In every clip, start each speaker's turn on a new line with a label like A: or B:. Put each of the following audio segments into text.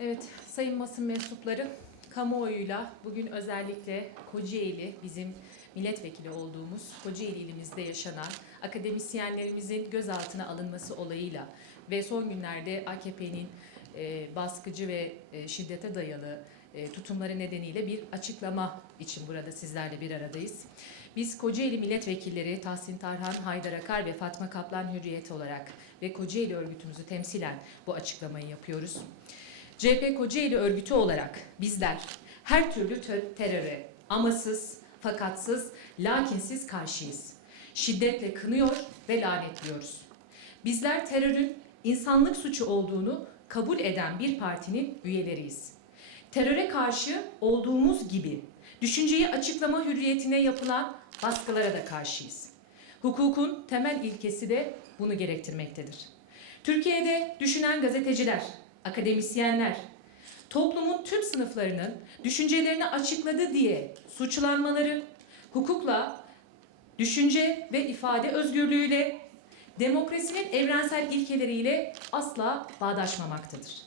A: Evet, sayın basın mensupları, kamuoyuyla bugün özellikle Kocaeli, bizim milletvekili olduğumuz Kocaeli ilimizde yaşanan akademisyenlerimizin gözaltına alınması olayıyla ve son günlerde AKP'nin e, baskıcı ve e, şiddete dayalı e, tutumları nedeniyle bir açıklama için burada sizlerle bir aradayız. Biz Kocaeli milletvekilleri Tahsin Tarhan, Haydar Akar ve Fatma Kaplan Hürriyet olarak ve Kocaeli örgütümüzü temsilen bu açıklamayı yapıyoruz. CHP Kocaeli örgütü olarak bizler her türlü teröre amasız, fakatsız, lakinsiz karşıyız. Şiddetle kınıyor ve lanetliyoruz. Bizler terörün insanlık suçu olduğunu kabul eden bir partinin üyeleriyiz. Teröre karşı olduğumuz gibi düşünceyi açıklama hürriyetine yapılan baskılara da karşıyız. Hukukun temel ilkesi de bunu gerektirmektedir. Türkiye'de düşünen gazeteciler, akademisyenler, toplumun tüm sınıflarının düşüncelerini açıkladı diye suçlanmaları, hukukla, düşünce ve ifade özgürlüğüyle, demokrasinin evrensel ilkeleriyle asla bağdaşmamaktadır.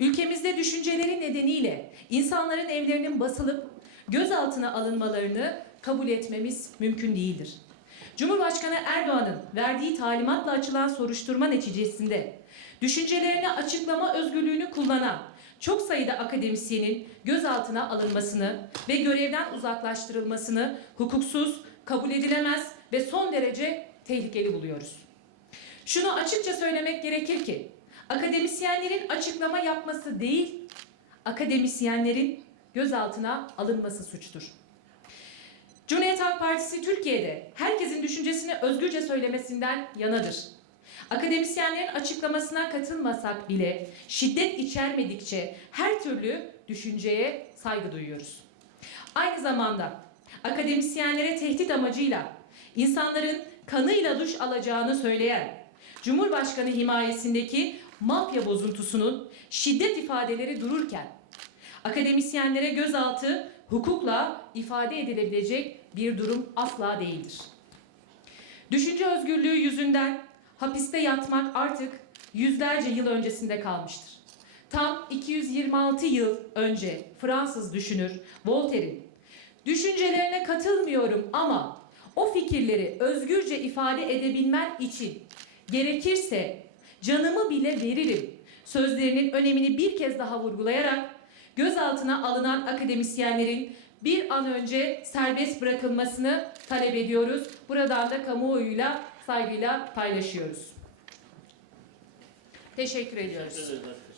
A: Ülkemizde düşünceleri nedeniyle insanların evlerinin basılıp gözaltına alınmalarını kabul etmemiz mümkün değildir. Cumhurbaşkanı Erdoğan'ın verdiği talimatla açılan soruşturma neticesinde düşüncelerini açıklama özgürlüğünü kullanan çok sayıda akademisyenin gözaltına alınmasını ve görevden uzaklaştırılmasını hukuksuz, kabul edilemez ve son derece tehlikeli buluyoruz. Şunu açıkça söylemek gerekir ki akademisyenlerin açıklama yapması değil, akademisyenlerin gözaltına alınması suçtur. Cumhuriyet Halk Partisi Türkiye'de herkesin düşüncesini özgürce söylemesinden yanadır. Akademisyenlerin açıklamasına katılmasak bile şiddet içermedikçe her türlü düşünceye saygı duyuyoruz. Aynı zamanda akademisyenlere tehdit amacıyla insanların kanıyla duş alacağını söyleyen Cumhurbaşkanı himayesindeki mafya bozuntusunun şiddet ifadeleri dururken akademisyenlere gözaltı hukukla ifade edilebilecek bir durum asla değildir. Düşünce özgürlüğü yüzünden hapiste yatmak artık yüzlerce yıl öncesinde kalmıştır. Tam 226 yıl önce Fransız düşünür Voltaire'in düşüncelerine katılmıyorum ama o fikirleri özgürce ifade edebilmen için gerekirse canımı bile veririm sözlerinin önemini bir kez daha vurgulayarak gözaltına alınan akademisyenlerin bir an önce serbest bırakılmasını talep ediyoruz. Buradan da kamuoyuyla saygıyla paylaşıyoruz. Teşekkür ediyoruz.
B: Teşekkür ederiz.